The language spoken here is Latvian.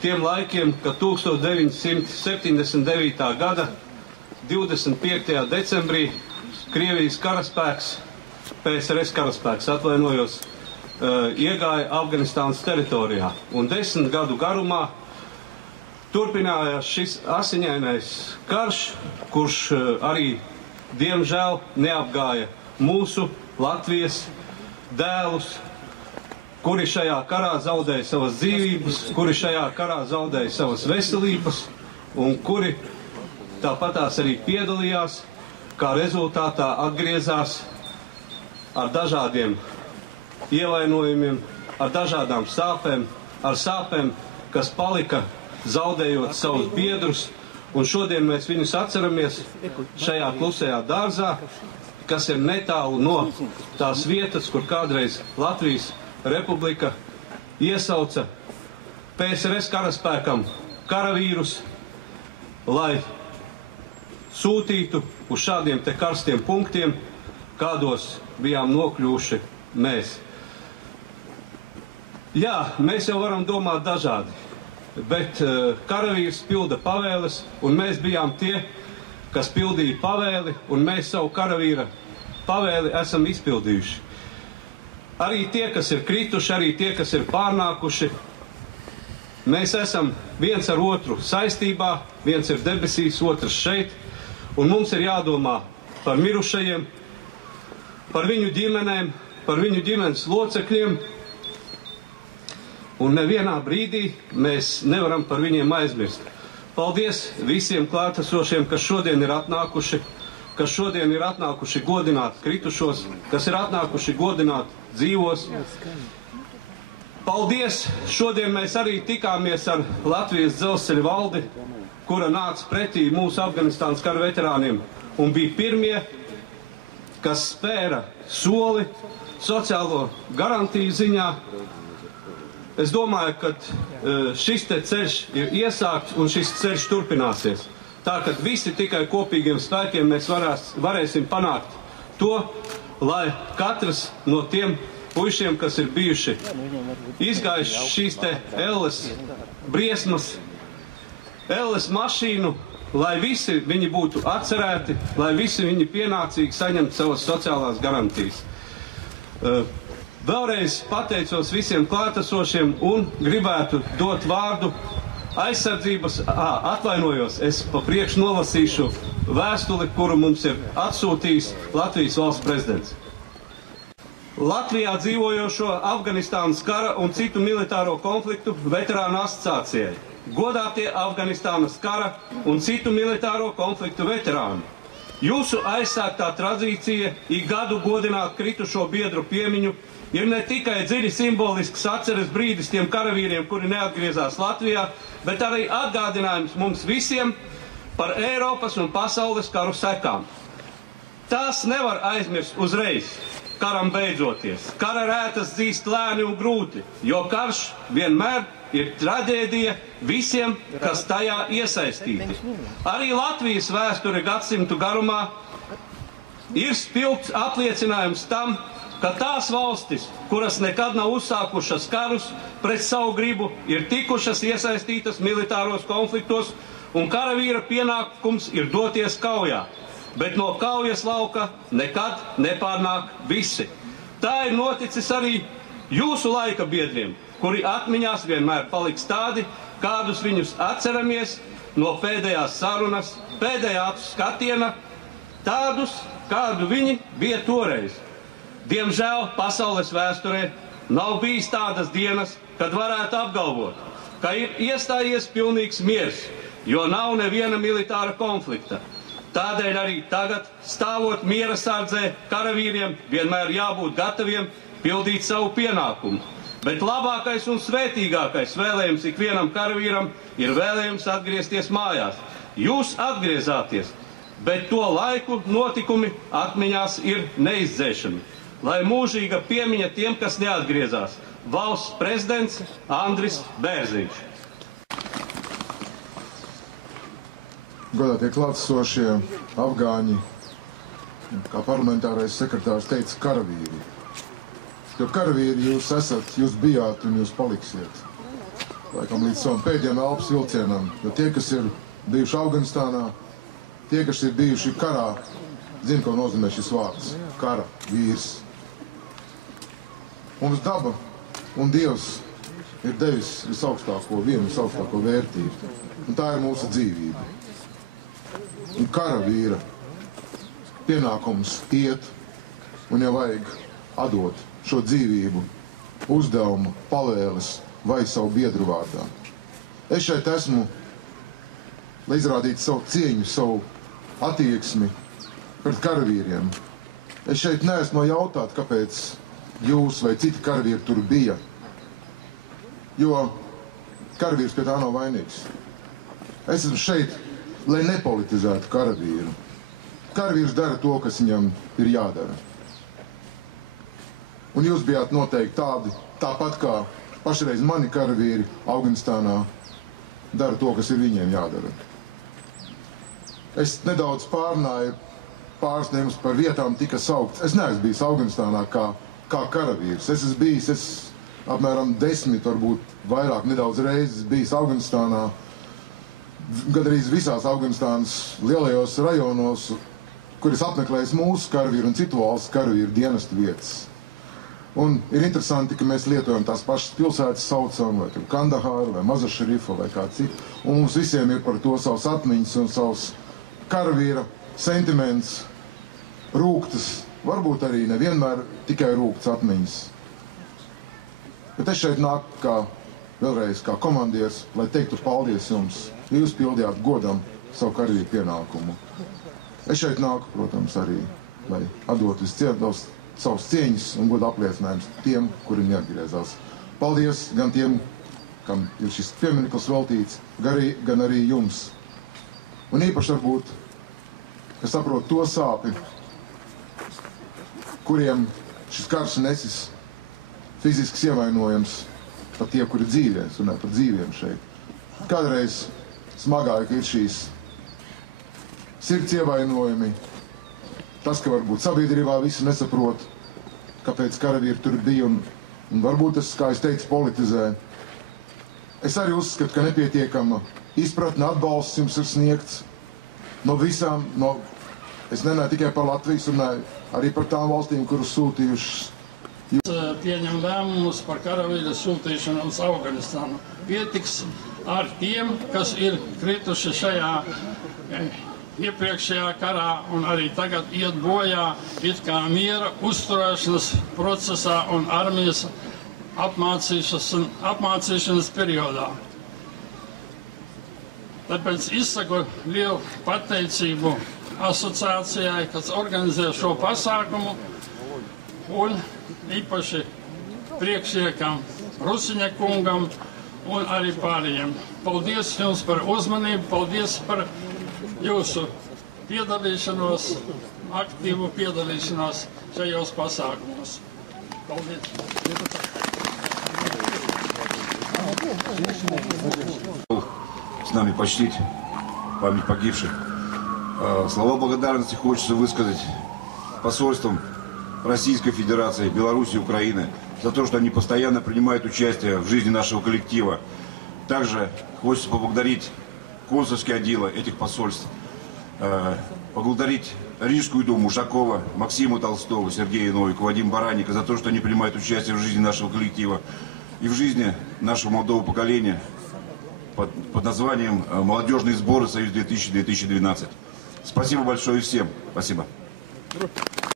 tiem laikiem, kad 1979. gada 25. decembrī Krievijas karaspēks, PSRS karaspēks, atvainojos, iegāja Afganistānas teritorijā. Un 10 gadu garumā turpinājās šis asiņainais karš, kurš arī, diemžēl, neapgāja mūsu Latvijas dēlus, kuri šajā karā zaudēja savas dzīvības, kuri šajā karā zaudēja savas veselības un kuri tāpatās arī piedalījās, kā rezultātā atgriezās ar dažādiem ievainojumiem, ar dažādām sāpēm, ar sāpēm, kas palika zaudējot savus biedrus, un šodien mēs viņus atceramies šajā klusajā dārzā, kas ir netālu no tās vietas, kur kādreiz Latvijas Republika iesauca PSRS karaspēkam karavīrus, lai sūtītu uz šādiem te karstiem punktiem, kādos bijām nokļuvuši mēs. Jā, mēs jau varam domāt dažādi, bet karavīrs pilda pavēles, un mēs bijām tie, kas pildīja pavēli, un mēs savu karavīra pavēli esam izpildījuši. Arī tie, kas ir krituši, arī tie, kas ir pārnākuši, mēs esam viens ar otru saistībā, viens ir debesīs, otrs šeit, un mums ir jādomā par mirušajiem, par viņu ģimenēm, par viņu ģimenes locekļiem, un nevienā brīdī mēs nevaram par viņiem aizmirst. Paldies visiem klātesošiem, kas šodien ir atnākuši godināt kritušos, kas ir atnākuši godināt dzīvos. Paldies! Šodien mēs arī tikāmies ar Latvijas dzelzceļa valdi, kura nāca pretī mūsu Afganistānas kara veterāniem un bija pirmie, kas spēra soli sociālo garantiju ziņā. Es domāju, ka šis te ceļš ir iesākts un šis ceļš turpināsies. Tā, ka visi tikai kopīgiem spēkiem mēs varēsim panākt to, lai katrs no tiem puišiem, kas ir bijuši izgājuši šīs te elles briesmas, elles mašīnu, lai visi viņi būtu atcerēti, lai visi viņi pienācīgi saņemtu savas sociālās garantijas. Vēlreiz pateicos visiem klātesošiem un gribētu dot vārdu aizsardzības, atvainojos, es pa priekšu nolasīšu vēstuli, kuru mums ir atsūtījis Latvijas valsts prezidents. Latvijā dzīvojošo Afganistānas kara un citu militāro konfliktu veterānu asociācijai. Godātie Afganistānas kara un citu militāro konfliktu veterāni. Jūsu aizsāktā tradīcija ik gadu godināt kritušo biedru piemiņu ir ne tikai dziļi simbolisks atceres brīdis tiem karavīriem, kuri neatgriezās Latvijā, bet arī atgādinājums mums visiem par Eiropas un pasaules karu sekām. Tās nevar aizmirst uzreiz, karam beidzoties. Kara rētas dzīst lēni un grūti, jo karš vienmēr ir traģēdija visiem, kas tajā iesaistīti. Arī Latvijas vēsture gadsimtu garumā ir spilgts apliecinājums tam, ka tās valstis, kuras nekad nav uzsākušas karus pret savu gribu, ir tikušas iesaistītas militāros konfliktos, un karavīra pienākums ir doties kaujā. Bet no kaujas lauka nekad nepārnāk visi. Tā ir noticis arī jūsu laika biedriem, kuri atmiņās vienmēr paliks tādi, kādus viņus atceramies no pēdējās sarunas, pēdējā acu skatiena, tādus, kādu viņi bija toreiz. Diemžēl pasaules vēsturē nav bijis tādas dienas, kad varētu apgalvot, ka ir iestājies pilnīgs miers, jo nav neviena militāra konflikta. Tādēļ arī tagad, stāvot miera sardzē, karavīriem vienmēr jābūt gataviem pildīt savu pienākumu. Bet labākais un svētīgākais vēlējums ikvienam karavīram ir vēlējums atgriezties mājās. Jūs atgriezāties, bet to laiku notikumi atmiņās ir neizdzēšami. Lai mūžīga piemiņa tiem, kas neatgriezās. Valsts prezidents Andris Bērziņš. Godātie klātesošie afgāņi, kā parlamentārais sekretārs teica, karavīri. Jo karavīri jūs esat, jūs bijāt un jūs paliksiet. laikam līdz savam pēdējiem elpas vilcienam. Jo tie, kas ir bijuši Afganistānā, tie, kas ir bijuši karā, zina, ko nozīmē šis vārds - kara vīrs. Mums daba un Dievs ir devis vienu visaugstāko vērtību, un tā ir mūsu dzīvība. Un kara vīra pienākums iet, un ja vajag atdot šo dzīvību, uzdevumu, pavēles vai savu biedru vārdā. Es šeit esmu, lai izrādītu savu cieņu, savu attieksmi pret karavīriem. Es šeit neesmu jautāt, kāpēc jūs vai citi karavīri tur bija, jo karavīrs pie tā nav vainīgs. Es esmu šeit, lai nepolitizētu karavīru. Karavīrs dara to, kas viņam ir jādara. Un jūs bijāt noteikti tāpat kā pašreiz mani karavīri Afganistānā dara to, kas ir viņiem jādara. Es nedaudz pārnāju pāris no jums par vietām tika saukts. Es neesmu bijis Afganistānā kā karavīrs. Es esmu bijis apmēram 10, varbūt vairāk, nedaudz reizes bijis Afganistānā, gandrīz visās Afganistānas lielajos rajonos, kur es apmeklēju mūsu karavīru un citu valstu karavīru dienestu vietas. Un ir interesanti, ka mēs lietojam tās pašas pilsētas saucam, vai tur Kandahāru, vai Mazašarifu, vai kā citu. Un mums visiem ir par to savs atmiņas un savs karavīra sentiments, rūgtas, varbūt arī nevienmēr tikai rūgtas atmiņas. Bet es šeit nāku vēlreiz kā komandieris, lai teiktu paldies jums, ja jūs pildījāt godam savu karavīru pienākumu. Es šeit nāku, protams, arī, lai atdotu savus cieņas un godu apliecinājums tiem, kuri neatgriezās. Paldies gan tiem, kam ir šis piemineklis veltīts, gan arī jums. Un īpaši varbūt, es saprotu to sāpi, kuriem šis karš nesis fizisks ievainojums, pat tie, kuri dzīvē, es runāju par dzīviem šeit. Kādreiz smagāk ir šīs sirds ievainojumi, tas, ka varbūt sabiedrībā visi nesaprot, kāpēc karavīri tur bija, un varbūt tas, kā es teicu, politizē. Es arī uzskatu, ka nepietiekama izpratne atbalsts jums ir sniegts no visām, es nenāju tikai par Latvijas, runāju arī par tām valstīm, kuras sūtījušas. Pieņem lēmumus par karavīru sūtīšanu uz Afganistānu. Pietiks ar tiem, kas ir krituši šajā iepriekšējā karā un arī tagad iet bojā it kā miera uzturēšanas procesā un armijas apmācīšanas periodā. Tāpēc izsaku lielu pateicību asociācijai, kas organizē šo pasākumu, un īpaši priekšniekam Rusiņa kungam un arī pārējiem. Paldies jums par uzmanību, paldies par jūsu piedalīšanos, aktīvu piedalīšanos šajos pasākumos. Paldies! С нами почтить память погибших. Слова благодарности хочется высказать посольствам Российской Федерации, Беларуси, Украины за то, что они постоянно принимают участие в жизни нашего коллектива. Также хочется поблагодарить консульские отделы этих посольств, поблагодарить Рижскую думу Ушакова, Максима Толстого, Сергея Новикова, Вадима Баранника за то, что они принимают участие в жизни нашего коллектива и в жизни нашего молодого поколения под названием «Молодежные сборы Союз 2000-2012». Спасибо большое всем. Спасибо.